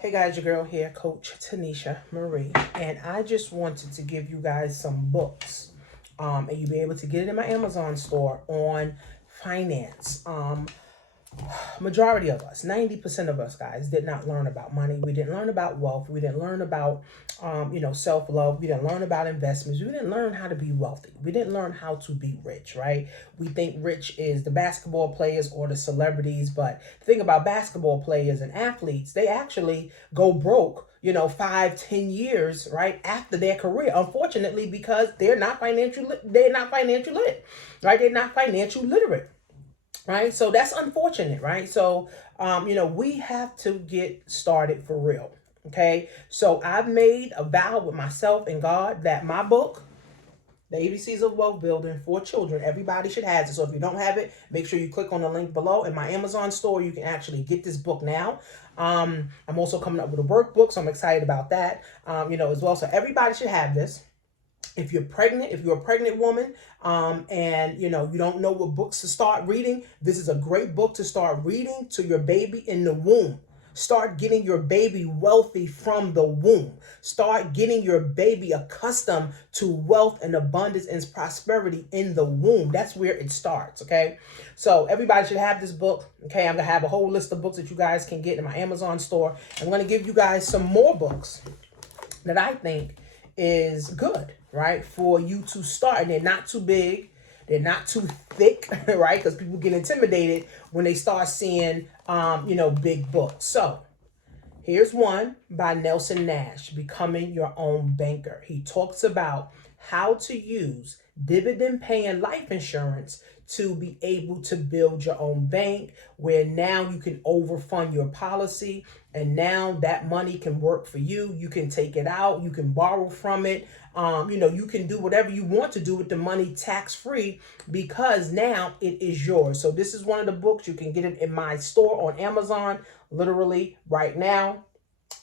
Hey guys, your girl here, Coach Tanisha Marie, and I just wanted to give you guys some books, and you'll be able to get it in my Amazon store on finance. Majority of us, 90% of us guys, did not learn about money. We didn't learn about wealth. We didn't learn about, self love. We didn't learn about investments. We didn't learn how to be wealthy. We didn't learn how to be rich, right? We think rich is the basketball players or the celebrities. But the thing about basketball players and athletes, they actually go broke, 5, 10 years, right, after their career, unfortunately, because they're not financial lit, right? They're not financial literate, right? So that's unfortunate, right? So, we have to get started for real. Okay. So I've made a vow with myself and God that my book, The ABCs of Wealth Building for Children, everybody should have it. So if you don't have it, make sure you click on the link below. In my Amazon store, you can actually get this book now. I'm also coming up with a workbook, so I'm excited about that, as well. So everybody should have this. If you're a pregnant woman, and you don't know what books to start reading, this is a great book to start reading to your baby in the womb. Start getting your baby wealthy from the womb. Start getting your baby accustomed to wealth and abundance and prosperity in the womb. That's where it starts. Okay. So everybody should have this book. Okay. I'm going to have a whole list of books that you guys can get in my Amazon store. I'm going to give you guys some more books that I think is good, right, for you to start. And they're not too big, they're not too thick, right? Because people get intimidated when they start seeing, big books. So here's one by Nelson Nash, Becoming Your Own Banker. He talks about how to use dividend paying life insurance to be able to build your own bank, where now you can overfund your policy and now that money can work for you. You can take it out, you can borrow from it. You can do whatever you want to do with the money tax free, because now it is yours. So this is one of the books. You can get it in my store on Amazon literally right now.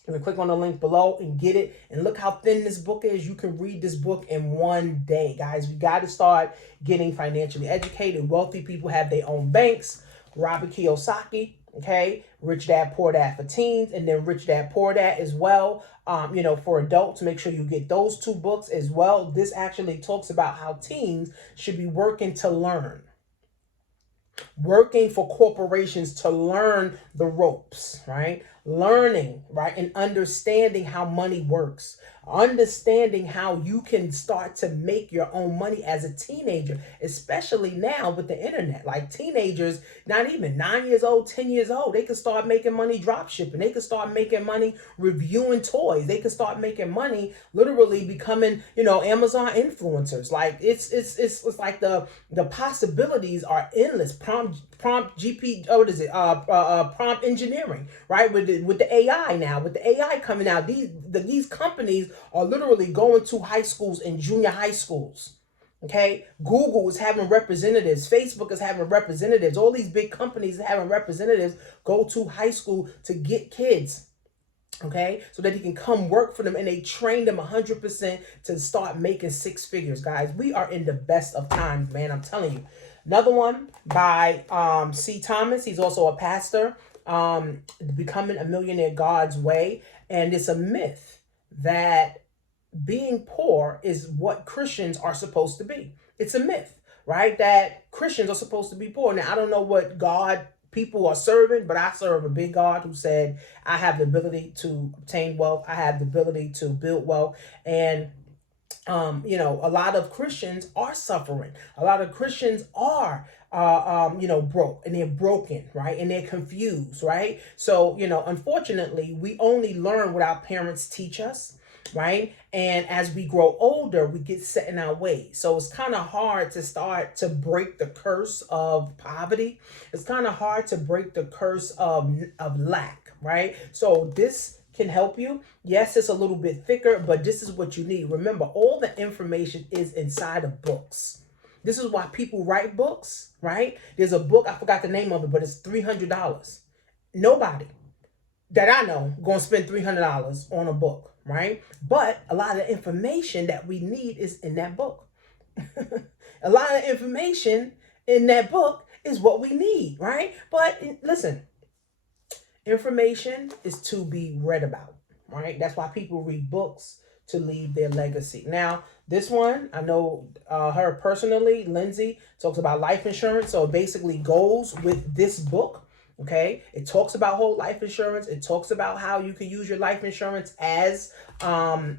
You can click on the link below and get it. And look how thin this book is. You can read this book in one day, guys. We got to start getting financially educated. Wealthy people have their own banks. Robert Kiyosaki, okay, Rich Dad Poor Dad for teens, and then Rich Dad Poor Dad as well. For adults, make sure you get those two books as well. This actually talks about how teens should be working to learn, working for corporations to learn the ropes, right? Learning, right? And understanding how money works, understanding how you can start to make your own money as a teenager, especially now with the internet. Like teenagers, not even 9 years old, 10 years old, they can start making money drop shipping. They can start making money reviewing toys. They can start making money literally becoming, Amazon influencers. Like it's like the possibilities are endless. Prompt GP, what is it? Prompt engineering, right? With the AI now, with the AI coming out, these companies are literally going to high schools and junior high schools. Okay, Google is having representatives, Facebook is having representatives, all these big companies are having representatives go to high school to get kids, okay, so that he can come work for them, and they train them 100% to start making six figures. Guys, we are in the best of times, man. I'm telling you. Another one by C. Thomas. He's also a pastor. Becoming a Millionaire God's Way. And it's a myth that being poor is what Christians are supposed to be. It's a myth, right? That Christians are supposed to be poor. Now, I don't know what God people are serving, but I serve a big God who said, I have the ability to obtain wealth, I have the ability to build wealth. And a lot of Christians are suffering. A lot of Christians are, broke, and they're broken, right? And they're confused, right? So, unfortunately, we only learn what our parents teach us, right? And as we grow older, we get set in our ways. So it's kind of hard to start to break the curse of poverty. It's kind of hard to break the curse of lack, right? So this can help you. Yes, it's a little bit thicker, but this is what you need. Remember, all the information is inside of books. This is why people write books, right? There's a book, I forgot the name of it, but it's $300. Nobody that I know going to spend $300 on a book, right? But a lot of the information that we need is in that book. A lot of information in that book is what we need, right? But listen, Information is to be read about, right? That's why people read books, to leave their legacy. Now, this one, I know her personally, Lindsay, talks about life insurance. So it basically goes with this book. Okay, it talks about whole life insurance. It talks about how you can use your life insurance as for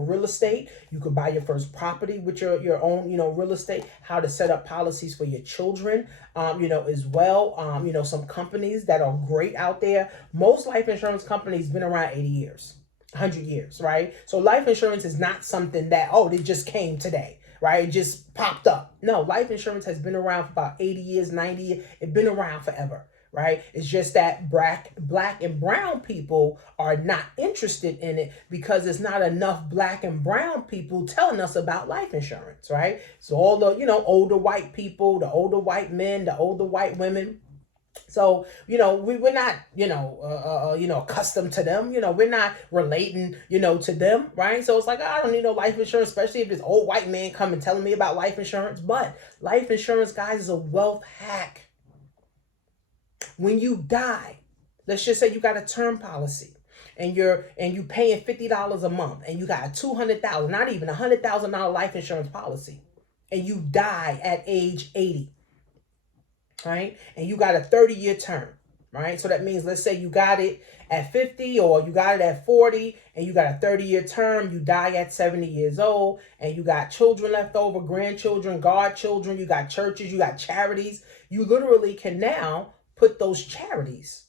real estate. You could buy your first property with your own, real estate, how to set up policies for your children, as well. Some companies that are great out there. Most life insurance companies been around 80 years. 100 years, right? So life insurance is not something that, it just came today, right? It just popped up. No, life insurance has been around for about 80 years, 90 years. It's been around forever, right? It's just that black and brown people are not interested in it because there's not enough black and brown people telling us about life insurance, right? So all the, older white people, the older white men, the older white women. So, we're not, accustomed to them. We're not relating, to them, right? So it's like, I don't need no life insurance, especially if this old white man come and telling me about life insurance. But life insurance, guys, is a wealth hack. When you die, let's just say you got a term policy and you paying $50 a month and you got a $200,000, not even $100,000 life insurance policy, and you die at age 80. Right? And you got a 30-year term, right? So that means, let's say you got it at 50 or you got it at 40 and you got a 30-year term, you die at 70 years old and you got children left over, grandchildren, godchildren, you got churches, you got charities. You literally can now put those charities,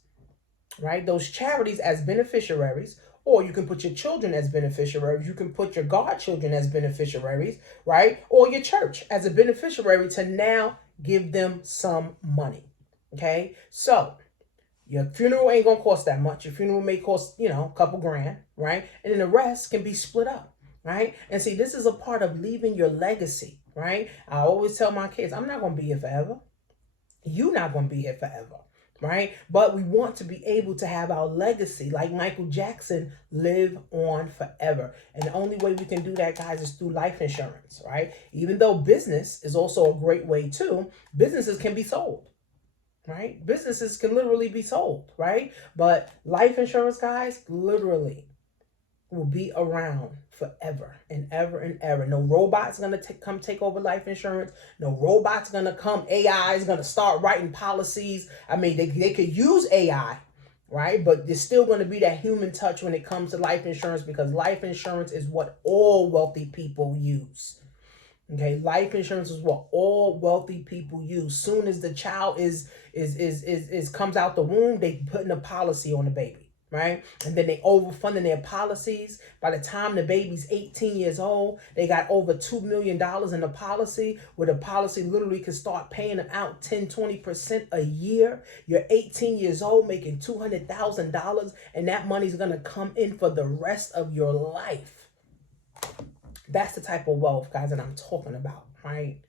right? Those charities as beneficiaries, or you can put your children as beneficiaries. You can put your godchildren as beneficiaries, right? Or your church as a beneficiary to now give them some money. Okay, so your funeral ain't gonna cost that much. Your funeral may cost, a couple grand, right? And then the rest can be split up, right? And see, this is a part of leaving your legacy, right? I always tell my kids, I'm not gonna be here forever. You're not gonna be here forever, right? But we want to be able to have our legacy, like Michael Jackson, live on forever. And the only way we can do that, guys, is through life insurance, right? Even though business is also a great way too, businesses can be sold, right? Businesses can literally be sold, right? But life insurance, guys, literally will be around forever and ever and ever. No robot's gonna come take over life insurance. No robot's gonna come. AI is gonna start writing policies. I mean, they could use AI, right? But there's still gonna be that human touch when it comes to life insurance, because life insurance is what all wealthy people use. Okay, life insurance is what all wealthy people use. Soon as the child is comes out the womb, they putting a policy on the baby. Right? And then they overfunding their policies. By the time the baby's 18 years old, they got over $2 million in the policy, where the policy literally can start paying them out 10-20% a year. You're 18 years old making $200,000, and that money's going to come in for the rest of your life. That's the type of wealth, guys, that I'm talking about, right?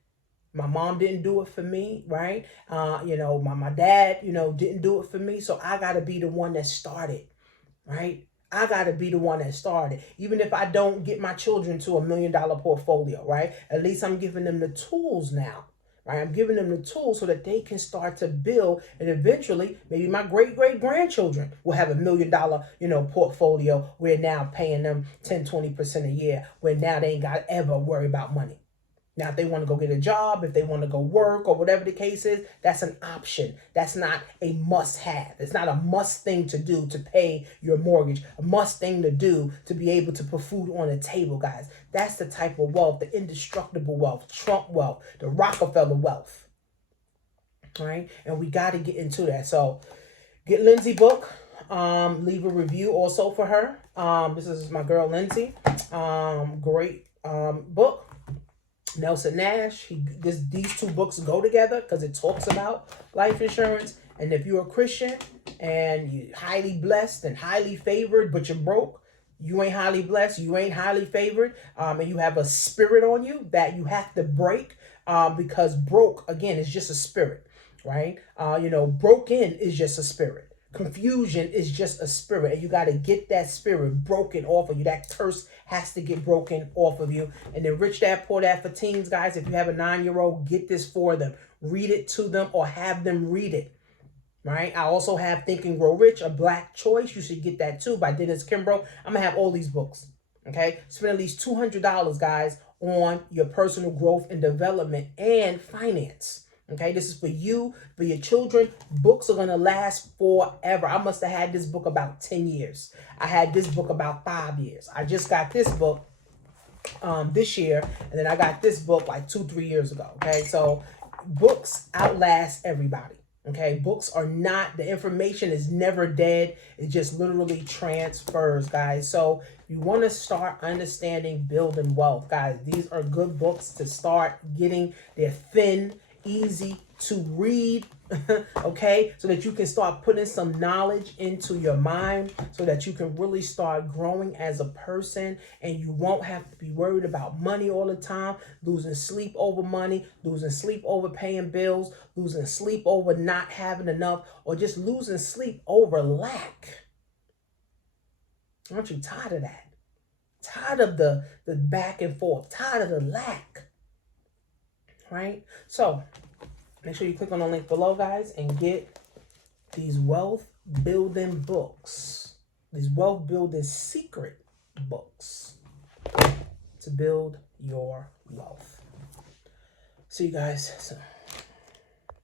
My mom didn't do it for me, right? My dad, didn't do it for me. So I got to be the one that started, right? I got to be the one that started. Even if I don't get my children to $1 million portfolio, right? At least I'm giving them the tools now, right? I'm giving them the tools so that they can start to build, and eventually maybe my great-great-grandchildren will have $1 million, portfolio. We're now paying them 10-20% a year, where now they ain't got to ever worry about money. Now, if they want to go get a job, if they want to go work, or whatever the case is, that's an option. That's not a must-have. It's not a must thing to do to pay your mortgage, a must thing to do to be able to put food on the table, guys. That's the type of wealth, the indestructible wealth, Trump wealth, the Rockefeller wealth, right? And we got to get into that. So get Lindsay book. Leave a review also for her. This is my girl, Lindsay. Great book. Nelson Nash, these two books go together because it talks about life insurance. And if you're a Christian and you're highly blessed and highly favored, but you're broke, you ain't highly blessed, you ain't highly favored, and you have a spirit on you that you have to break, because broke, again, is just a spirit, right? Broken is just a spirit. Confusion is just a spirit, and you got to get that spirit broken off of you. That curse has to get broken off of you. And then Rich Dad Poor Dad for teens, guys. If you have a 9-year-old, get this for them. Read it to them or have them read it. right? I also have Think and Grow Rich, A Black Choice. You should get that too, by Dennis Kimbro. I'm going to have all these books, okay? Spend at least $200, guys, on your personal growth and development and finance. Okay, this is for you, for your children. Books are going to last forever. I must have had this book about 10 years. I had this book about 5 years. I just got this book this year, and then I got this book like 2-3 years ago. Okay, so books outlast everybody. Okay, books are not, the information is never dead. It just literally transfers, guys. So you want to start understanding building wealth, guys. These are good books to start getting. They're thin, easy to read, okay, so that you can start putting some knowledge into your mind so that you can really start growing as a person, and you won't have to be worried about money all the time, losing sleep over money, losing sleep over paying bills, losing sleep over not having enough, or just losing sleep over lack. Aren't you tired of that? Tired of the back and forth, tired of the lack, right? So make sure you click on the link below, guys, and get these wealth building books, these wealth building secret books to build your wealth. See you guys soon.